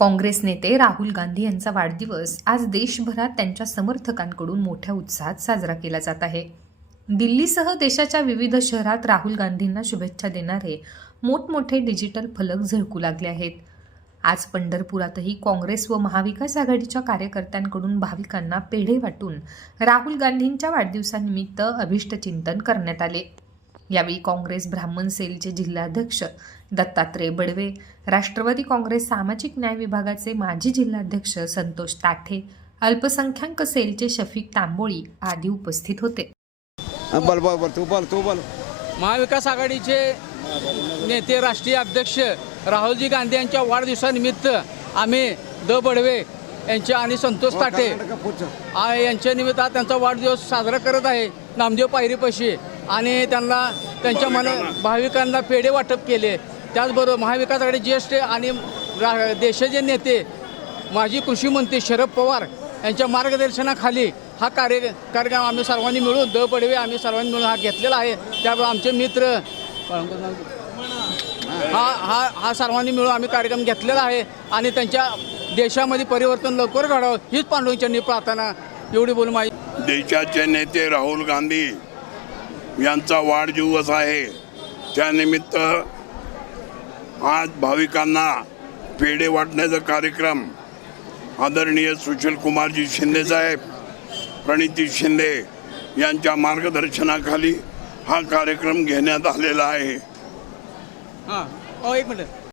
काँग्रेस नेते राहुल गांधी यांचा वाढदिवस आज देशभरात त्यांच्या समर्थकांकडून मोठ्या उत्साहात साजरा केला जात आहे. दिल्लीसह देशाच्या विविध शहरात राहुल गांधींना शुभेच्छा देणारे मोठमोठे डिजिटल फलक झळकू लागले आहेत. आज पंढरपुरातही काँग्रेस व महाविकास आघाडीच्या कार्यकर्त्यांकडून भाविकांना पेढे वाटून राहुल गांधींच्या वाढदिवसानिमित्त अभिष्टचिंतन करण्यात आले. यावेळी काँग्रेस ब्राह्मण सेलचे जिल्हाध्यक्ष दत्तात्रय बडवे राष्ट्रवादी काँग्रेस सामाजिक न्याय विभागाचे माजी जिल्हाध्यक्ष संतोष ताठे अल्पसंख्याक सेलचे शफीक तांबोळी आदी उपस्थित होते. बोल बोल बोल तू बोल तू बोल. महाविकास आघाडीचे नेते राष्ट्रीय अध्यक्ष राहुलजी गांधी यांच्या वाढदिवसानिमित्त आम्ही द बडवे यांचे आणि संतोष ताटे आ- यांच्या निमित्त आज त्यांचा वाढदिवस साजरा करत आहे. नामदेव पायरीपाशी. आणि त्यांना त्यांच्या मना भाविकांना पेढे वाटप केले. त्याचबरोबर महाविकास आघाडी ज्येष्ठ आणि रा देशाचे नेते माजी कृषी मंत्री शरद पवार यांच्या मार्गदर्शनाखाली हा कार्य कार्यक्रम आम्ही सर्वांनी मिळून द पडवे आम्ही सर्वांनी मिळून हा घेतलेला आहे. त्यामुळे आमचे मित्र हा हा हा सर्वांनी मिळून आम्ही कार्यक्रम घेतलेला आहे आणि त्यांच्या देशामध्ये परिवर्तन लवकर घडावं हीच पांडुरंगांनी प्रार्थना एवढी बोलून माझी. देशाचे नेते राहुल गांधी यांचा वाढदिवस आहे. त्यानिमित्त आज भाविकांना पेढे वाटण्याचा कार्यक्रम आदरणीय सुशील कुमारजी शिंदे साहेब प्रणिती शिंदे यांच्या मार्गदर्शनाखाली हा कार्यक्रम घेण्यात आलेला आहे. हां एक मिनिट.